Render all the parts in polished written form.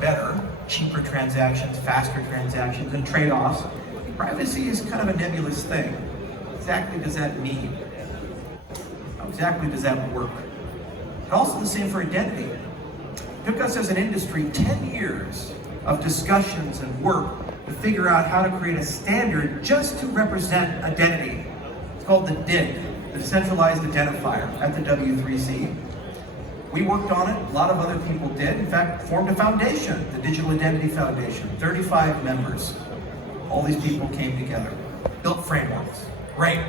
better, cheaper transactions, faster transactions, and trade-offs. Privacy is kind of a nebulous thing. What exactly does that mean? How exactly does that work? And also the same for identity. It took us as an industry 10 years of discussions and work to figure out how to create a standard just to represent identity. It's called the DID, the Decentralized Identifier, at the W3C. We worked on it, a lot of other people did. In fact, formed a foundation, the Digital Identity Foundation, 35 members. All these people came together, built frameworks. Great.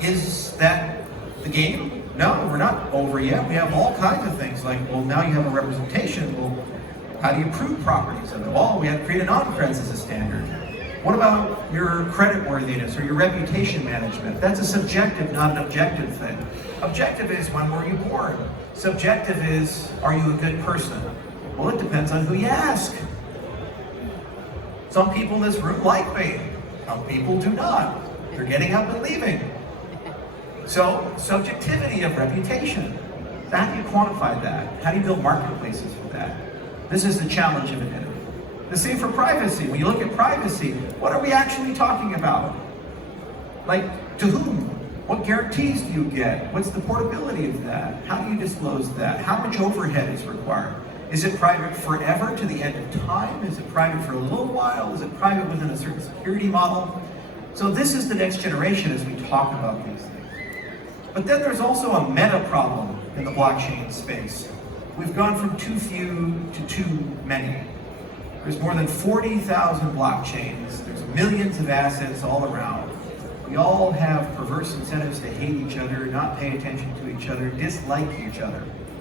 Is that the game? No, we're not over yet. We have all kinds of things like, well, now you have a representation. Well, how do you prove properties of it? Well, we have to create an on-creds as a standard. What about your creditworthiness or your reputation management? That's a subjective, not an objective thing. Objective is, when were you born? Subjective is, are you a good person? Well, it depends on who you ask. Some people in this room like me. Some people do not. They're getting up and leaving. So, subjectivity of reputation. How do you quantify that? How do you build marketplaces for that? This is the challenge of identity. The same for privacy. When you look at privacy, what are we actually talking about? Like, to whom? What guarantees do you get? What's the portability of that? How do you disclose that? How much overhead is required? Is it private forever to the end of time? Is it private for a little while? Is it private within a certain security model? So this is the next generation as we talk about these things. But then there's also a meta problem in the blockchain space. We've gone from too few to too many. There's more than 40,000 blockchains. There's millions of assets all around. We all have perverse incentives to hate each other, not pay attention to each other, dislike each other.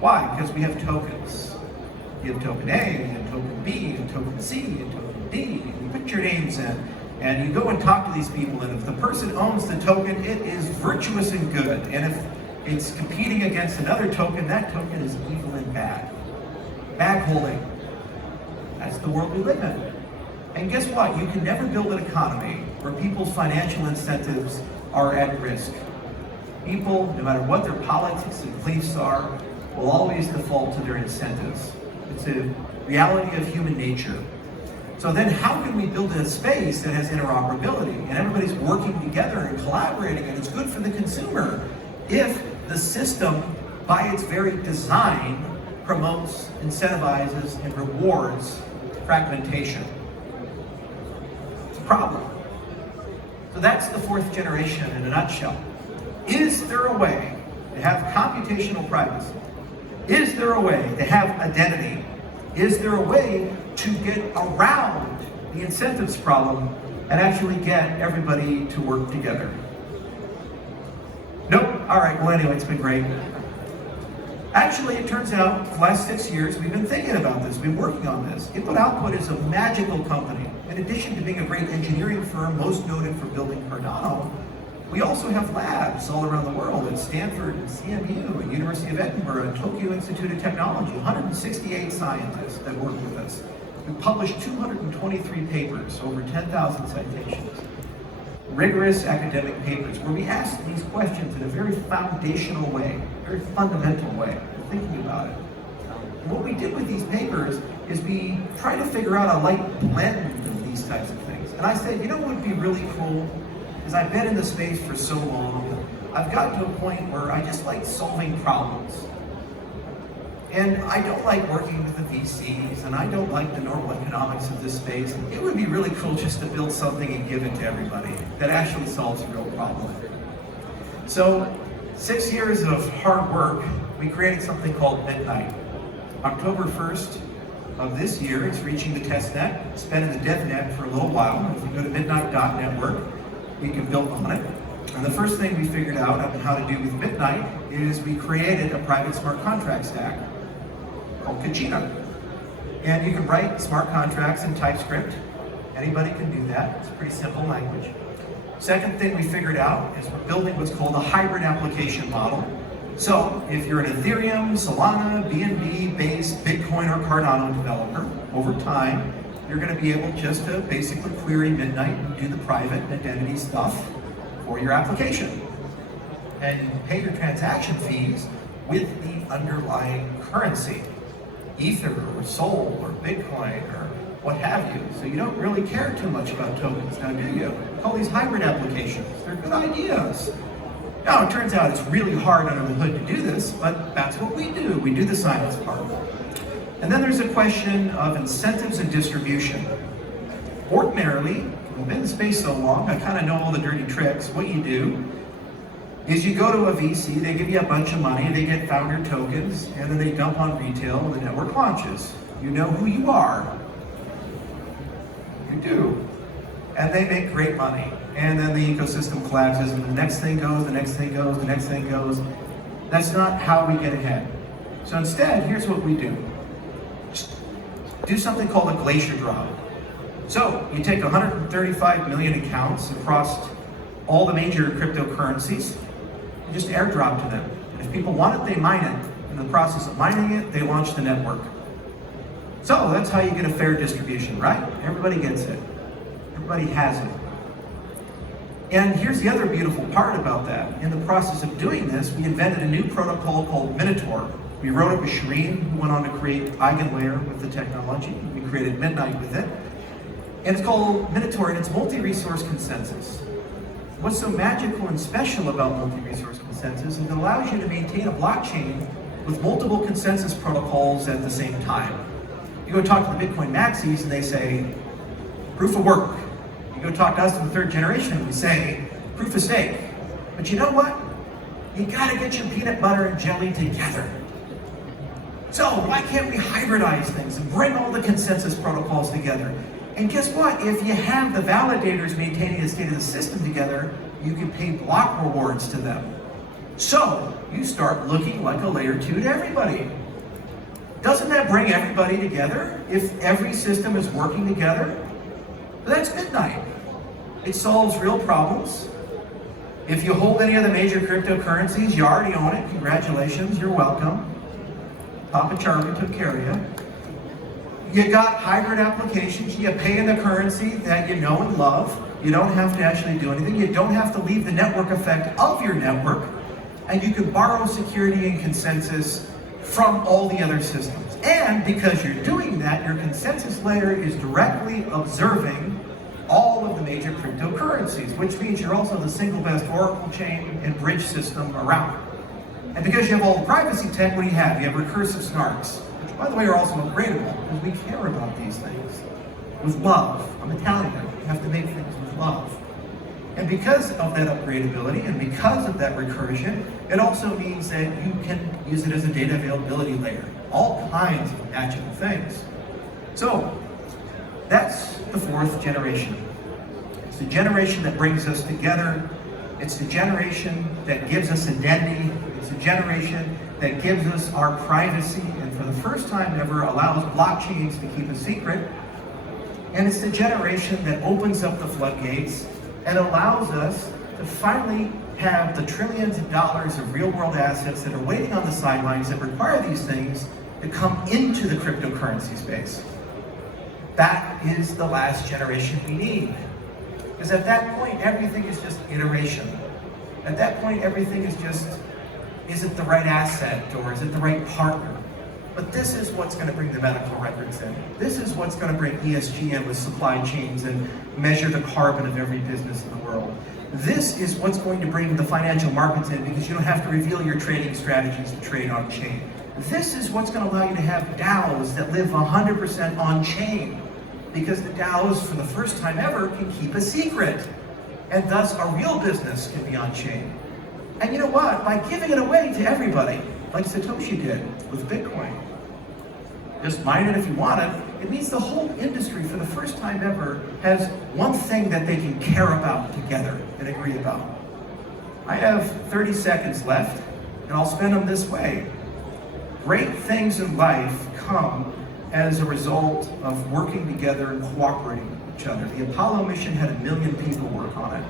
Why? Because we have tokens. You have token A, you have token B, and token C, and token D. You put your names in, and you go and talk to these people, and if the person owns the token, it is virtuous and good. And if it's competing against another token, that token is evil and bad. Bad holding. That's the world we live in. And guess what? You can never build an economy where people's financial incentives are at risk. People, no matter what their politics and beliefs are, will always default to their incentives. It's a reality of human nature. So then how can we build a space that has interoperability and everybody's working together and collaborating and it's good for the consumer if the system, by its very design, promotes, incentivizes, and rewards fragmentation? It's a problem. So that's the fourth generation in a nutshell. Is there a way to have computational privacy? Is there a way to have identity? Is there a way to get around the incentives problem and actually get everybody to work together? Nope. All right, well anyway, it's been great. Actually, it turns out, the last 6 years, we've been thinking about this, we've been working on this. Input Output is a magical company. In addition to being a great engineering firm, most noted for building Cardano, we also have labs all around the world at Stanford, and CMU, and University of Edinburgh, and Tokyo Institute of Technology, 168 scientists that work with us. We published 223 papers, over 10,000 citations. Rigorous academic papers where we ask these questions in a very foundational way, very fundamental way of thinking about it. And what we did with these papers is we try to figure out a light blend of these types of things. And I said, you know what would be really cool? Is I've been in the space for so long, I've gotten to a point where I just like solving problems. And I don't like working with the VCs, and I don't like the normal economics of this space. It would be really cool just to build something and give it to everybody that actually solves a real problem. So, 6 years of hard work, we created something called Midnight. October 1st of this year, it's reaching the testnet. It's been in the DevNet for a little while. If you go to midnight.network, we can build on it. And the first thing we figured out on how to do with Midnight is we created a private smart contract stack called Kachina. And you can write smart contracts in TypeScript. Anybody can do that. It's a pretty simple language. Second thing we figured out is we're building what's called a hybrid application model. So if you're an Ethereum, Solana, BNB-based Bitcoin or Cardano developer, over time, you're going to be able just to basically query Midnight and do the private identity stuff for your application. And you pay your transaction fees with the underlying currency. Ether or Sol or Bitcoin or what have you. So you don't really care too much about tokens now, do you? Call these hybrid applications. They're good ideas. Now, it turns out it's really hard under the hood to do this, but that's what we do. We do the science part. And then there's a question of incentives and distribution. Ordinarily, I've been in space so long, I kind of know all the dirty tricks. What you do is you go to a VC, they give you a bunch of money, they get founder tokens, and then they dump on retail, and the network launches. You know who you are. You do. And they make great money. And then the ecosystem collapses, and the next thing goes, the next thing goes, the next thing goes. That's not how we get ahead. So instead, here's what we do. Do something called a glacier drop. So you take 135 million accounts across all the major cryptocurrencies, and just airdrop to them. And if people want it, they mine it. In the process of mining it, they launch the network. So that's how you get a fair distribution, right? Everybody gets it. Everybody has it. And here's the other beautiful part about that. In the process of doing this, we invented a new protocol called Minotaur. We wrote it with Shireen, who went on to create Eigenlayer with the technology. We created Midnight with it. And it's called Minotaur, and it's multi-resource consensus. What's so magical and special about multi-resource consensus is it allows you to maintain a blockchain with multiple consensus protocols at the same time. You go talk to the Bitcoin maxis and they say, proof of work. You go talk to us in the third generation and we say, proof of stake. But you know what? You gotta get your peanut butter and jelly together. So why can't we hybridize things and bring all the consensus protocols together? And guess what? If you have the validators maintaining the state of the system together, you can pay block rewards to them. So you start looking like a layer 2 to everybody. Doesn't that bring everybody together if every system is working together? That's Midnight. It solves real problems. If you hold any of the major cryptocurrencies, you already own it. Congratulations, you're welcome. Papa Charlie took care of you. You got hybrid applications. You pay in the currency that you know and love. You don't have to actually do anything. You don't have to leave the network effect of your network. And you can borrow security and consensus from all the other systems. And because you're doing that, your consensus layer is directly observing all of the major cryptocurrencies, which means you're also the single best oracle chain and bridge system around. And because you have all the privacy tech, what do you have? You have recursive snarks, which by the way are also upgradable, because we care about these things with love. I'm Italian, you have to make things with love. And because of that upgradability and because of that recursion, it also means that you can use it as a data availability layer. All kinds of magical things. So, that's the fourth generation. It's the generation that brings us together. It's the generation that gives us identity. It's the generation that gives us our privacy and for the first time ever allows blockchains to keep a secret. And it's the generation that opens up the floodgates and allows us to finally have the trillions of dollars of real-world assets that are waiting on the sidelines that require these things to come into the cryptocurrency space. That is the last generation we need. Because at that point, everything is just iteration. At that point, everything is just, is it the right asset or is it the right partner? But this is what's going to bring the medical records in. This is what's going to bring ESG in with supply chains and measure the carbon of every business in the world. This is what's going to bring the financial markets in because you don't have to reveal your trading strategies to trade on chain. This is what's going to allow you to have DAOs that live 100% on chain because the DAOs, for the first time ever, can keep a secret. And thus, a real business can be on chain. And you know what? By giving it away to everybody, like Satoshi did with Bitcoin, just mine it if you want it, it means the whole industry, for the first time ever, has one thing that they can care about together and agree about. I have 30 seconds left, and I'll spend them this way. Great things in life come as a result of working together and cooperating with each other. The Apollo mission had 1 million people work on it.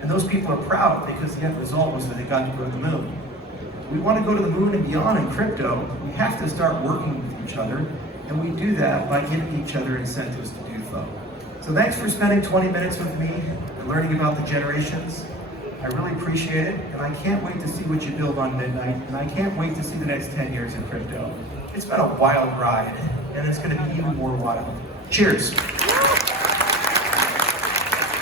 And those people are proud because the end result was that they got to go to the moon. We want to go to the moon and beyond in crypto. We have to start working with each other, and we do that by giving each other incentives to do so. So thanks for spending 20 minutes with me and learning about the generations. I really appreciate it, and I can't wait to see what you build on Midnight, and I can't wait to see the next 10 years in crypto. It's been a wild ride, and it's going to be even more wild. Cheers.